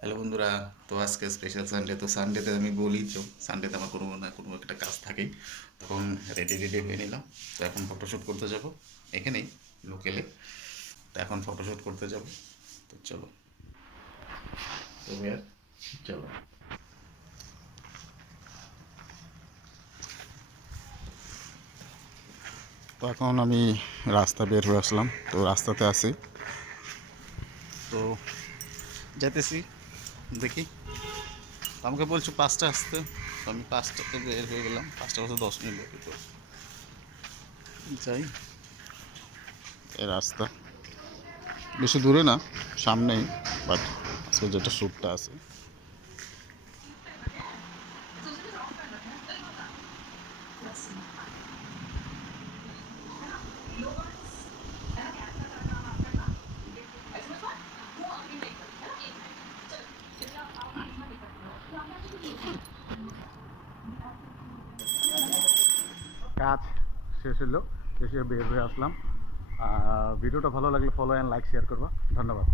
Hello বন্ধুরা। তো আজকে স্পেশাল সানডে। তো সানডেতে আমি বলি তো সানডেতে আমার কোনো না কোনো একটা কাজ থাকেই। তখন রেডি রেডি হয়ে নিলাম। তো এখন ফটোশ্যুট করতে যাব এখানেই, লোকেলে। তো এখন ফটোশ্যুট করতে যাব। তো চলো, তো ইয়ার চলো। তো এখন আমি রাস্তা বের হয়ে আসলাম, তো রাস্তাতে আছি, তো যেতেছি, দেখি। আমাকে বলছো 5টা আসতে, তো আমি 5টাতে বের হয়ে গেলাম। 5টা বছর 10 মিনিট লাগে, তো যাই। এই রাস্তা বেশি দূরে না, সামনেই। বাট আজকে যেটা শ্যুটটা আছে, কাজ শেষ হলো, শেষে বের হয়ে আসলাম। ভিডিওটা ভালো লাগলে ফলো অ্যান্ড লাইক শেয়ার করবা। ধন্যবাদ।